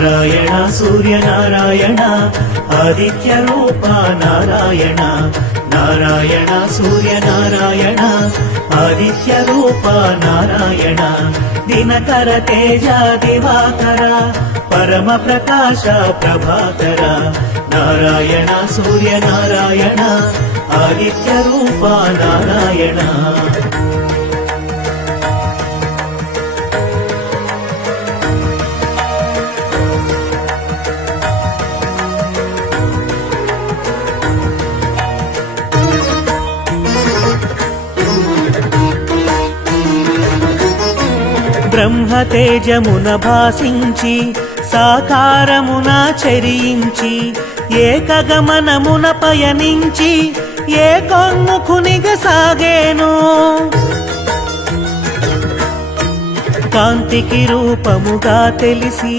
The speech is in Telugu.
నారాయణ సూర్యనారాయణ ఆదిత్య రూప నారాయణ నారాయణ సూర్యనారాయణ ఆదిత్య రూప నారాయణ దినకర తేజ దివాకర పరమ ప్రకాశ ప్రభాకర నారాయణ సూర్యనారాయణ ఆదిత్య రూప నారాయణ బ్రహ్మతేజమున భాసించి సాకారమున చరించి ఏకగమనమున పయనించి ఏకోన్ముఖునిగా సాగేను కాంతికి రూపముగా తెలిసి